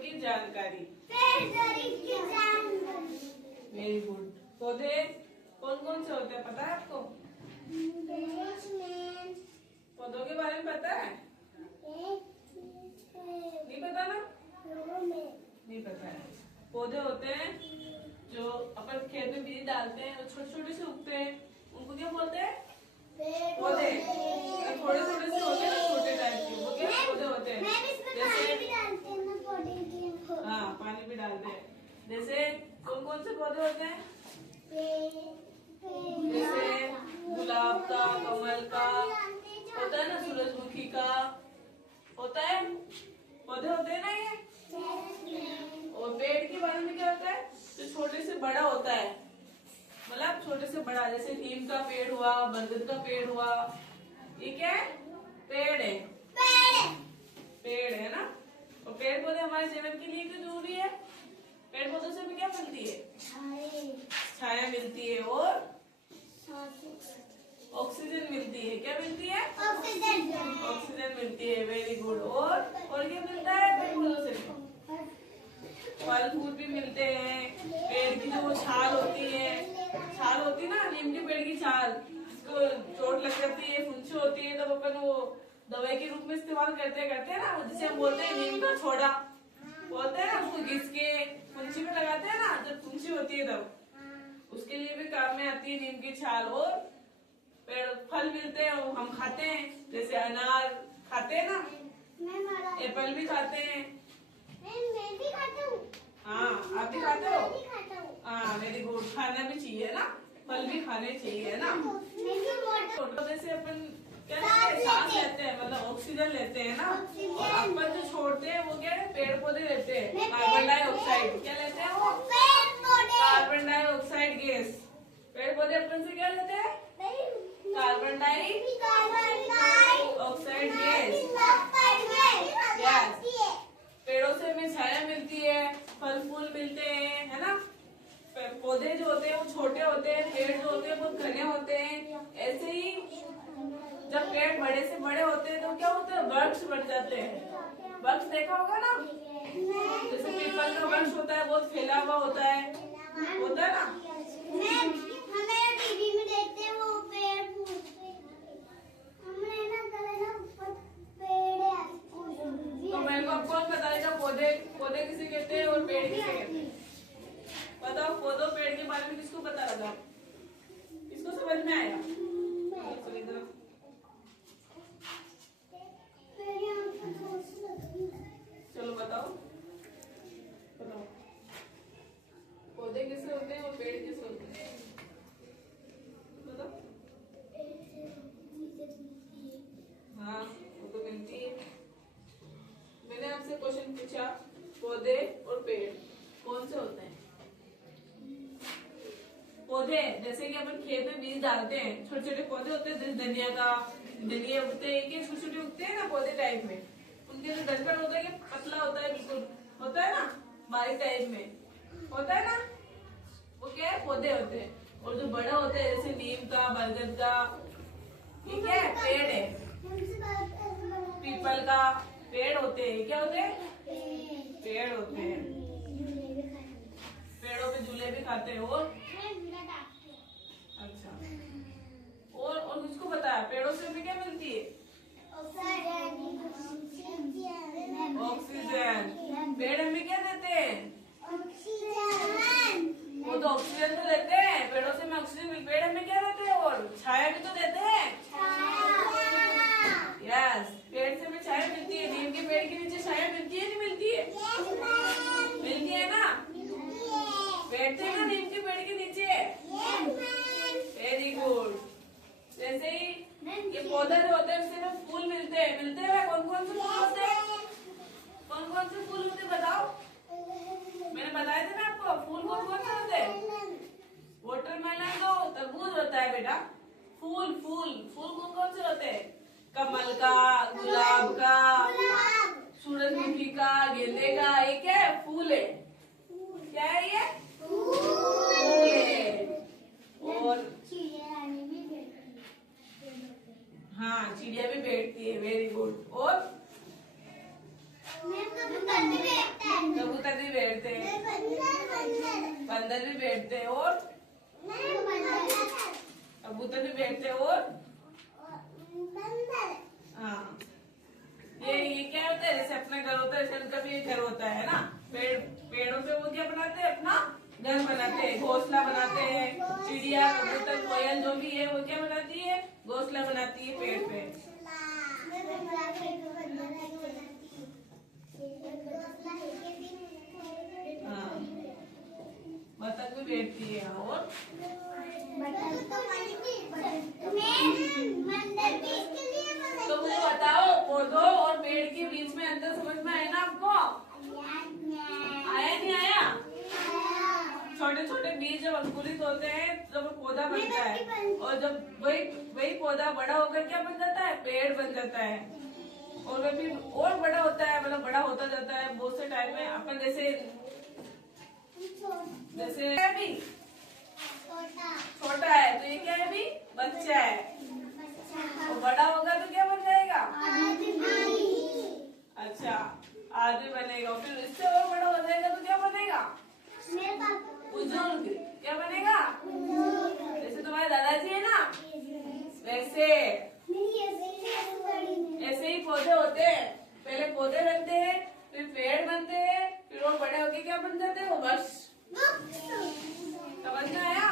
की जानकारी। Very good. पौधे कौन कौन से होते हैं पता है आपको? पौधों के बारे में पता है? नहीं पता ना? नहीं पता है। पौधे होते हैं जो अपन खेत में बीज डालते हैं और छोटे छोटे से उगते हैं, उनको क्या बोलते हैं? पौधे। थोड़े थोड़े से होते हैं ना, छोटे टाइप के, वो क्या पौधे होते हैं। जैसे हाँ, पानी भी डालते हैं। जैसे कौन कौन से पौधे होते हैं? जैसे गुलाब का, कमल का होता है ना, सूरजमुखी का होता है, पौधे होते हैं ना ये। और पेड़ के बारे में क्या होता है? तो छोटे से बड़ा होता है, मतलब छोटे से बड़ा। जैसे नीम का पेड़ हुआ, बरगद का पेड़ हुआ, ये क्या है? पेड़ है। पेड़ है ना। और पेड़ पौधे हमारे जीवन के लिए क्यों जरूरी है? पेड़ पौधों से हमें क्या मिलती है? छाया मिलती है और ऑक्सीजन मिलती है। क्या मिलती है? ऑक्सीजन मिलती है। Very good. और क्या मिलता है पेड़ पौधों से? फल फूल भी मिलते हैं। पेड़ की जो छाल होती है, ना, नीम के पेड़ की छाल, जिसको चोट लग जाती है, फुंसी होती है, तब अपन वो दवाई के रूप में इस्तेमाल करते हैं ना, जिसे हम बोलते हैं नीम का छोड़ा, बोलते हैं ना, उसको घिस के फुंसी में लगाते हैं ना, जब फुंसी होती है तब उसके लिए भी काम में आती है नीम की छाल। और पेड़ फल मिलते हैं, वो हम खाते हैं, जैसे अनार खाते हैं ना, एप्पल भी खाते हैं। मैं भी खाता हूँ। हाँ, आप भी खाते हो? हाँ, वेरी गुड। खाना भी चाहिए ना, फल भी खाने चाहिए ना। छोटे से अपन क्या लेते हैं? सांस लेते हैं, मतलब ऑक्सीजन लेते हैं ना। और अपन जो छोड़ते हैं वो क्या है? पेड़ पौधे लेते हैं कार्बन डाइऑक्साइड। क्या लेते हैं वो? Carbon dioxide gas. पेड़ पौधे अपन से क्या लेते हैं? Carbon dioxide gas. पेड़ों से हमें छाया मिलती है, फल फूल मिलते हैं, है ना। पौधे जो होते हैं वो छोटे होते हैं, पेड़ जो होते हैं वो घने होते हैं। ऐसे ही जब पेड़ बड़े से बड़े होते हैं तो क्या होता है? वृक्ष बन जाते हैं। वृक्ष देखा होगा ना, जैसे पीपल का वृक्ष होता है, बहुत फैला हुआ होता है ना। हमें टीवी में देखते हैं वो पेड़ हमने ना तो मेरे को कौन बताएगा पौधे किसे कहते हैं और पेड़ किसे कहते हैं? बताओ, पौधों पेड़ के बारे में किसको पता लगा? किसको समझ में आया? चलो बताओ पौधे किसे होते हैं और पेड़ किसे होते हैं? बताओ। हाँ, वो तो मिलती है। मैंने आपसे क्वेश्चन पूछा, पौधे और पेड़ कौन से होते हैं? पौधे जैसे कि अपन खेत में बीज डालते हैं, छोटे छोटे पौधे होते हैं, जैसे धनिया उगते हैं, छोटे छोटे उगते हैं ना पौधे टाइप में। उनके जो डंठल होता है कि पतला होता है, बिल्कुल होता है ना, बारीक टाइप में होता है ना, वो क्या है? पौधे होते हैं। और जो बड़ा होता है जैसे नीम का, बरगद का, ये क्या है? पेड़ है। पीपल का पेड़ होते हैं। क्या होते हैं? पेड़ होते हैं। पेड़ों पे झूले भी खाते हैं। और अच्छा, और किसको पता है पेड़ों से हमें क्या मिलती है? ऑक्सीजन। पेड़ हमें क्या देते हैं? वो तो ऑक्सीजन तो देते हैं, पेड़ों से हमें ऑक्सीजन। पेड़ हमें क्या देते हैं? और छाया भी तो देते हैं। यस, पेड़ से हमें छाया मिलती है। नीम के पेड़ के नीचे छाया मिलती है, नहीं मिलती है? मिलती है ना। बैठते हैं ना नीम के पेड़ के नीचे। Very good. जैसे ही ये पौधा जो होता है उससे हमें फूल मिलते हैं। कौन कौन से फूल होते हैं? कौन कौन से फूल होते हैं बताओ? मैंने बताया था ना आपको, फूल कौन कौन से होते हैं? वाटरमेलन तो तरबूज होता है भी बैठते हैं, बंदर भी बैठते हैं और कबूतर भी बैठते हैं और हाँ ये क्या होता है, जैसे अपना घर होता है वैसे उनका भी एक घर होता है ना। पेड़ों पे वो क्या बनाते हैं, अपना घर बनाते हैं, घोंसला बनाते हैं। चिड़िया कबूतर कोयल जो भी है वो क्या बनाती है, घोंसला बनाती है पेड़ पे। हाँ बतख भी बैठती है और तो मुझे बताओ पौधों और पेड़ के बीच में अंतर समझ में आया ना आपको? आया नहीं आया? छोटे छोटे बीज जब अंकुरित होते हैं जब पौधा बनता है और जब वही पौधा बड़ा होकर क्या बन जाता है, पेड़ बन जाता है। और वह फिर और बड़ा होता है, मतलब बड़ा होता जाता है। बहुत से टाइम में अपन जैसे अभी छोटा है तो ये क्या है, अभी बच्चा है। और बड़ा होगा तो क्या बन जाएगा? अच्छा आदमी बनेगा। फिर इससे और बड़ा हो जाएगा तो क्या बनेगा? बुजुर्ग। क्या बनेगा? जैसे तुम्हारे दादाजी है ना, वैसे ऐसे ही पौधे होते हैं। पहले पौधे बनते हैं, फिर पेड़ बनते हैं, फिर वो बड़े होके क्या बन जाते हैं, वो बस। समझ में आया?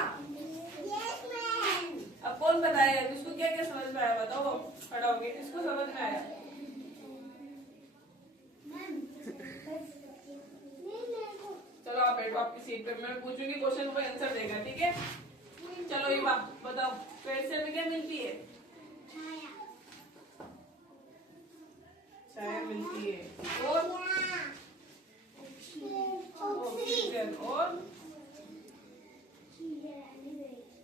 अब कौन बताएगा किसको क्या क्या समझ में आया? बताओ खड़ा होके किसको समझ में आया? चलो आप बैठो आपकी सीट पे, मैं पूछूंगी क्वेश्चन को आंसर देगा, ठीक है? चलो ये बात बताओ, पेड़ से हमें क्या मिलती है? छाया मिलती है। और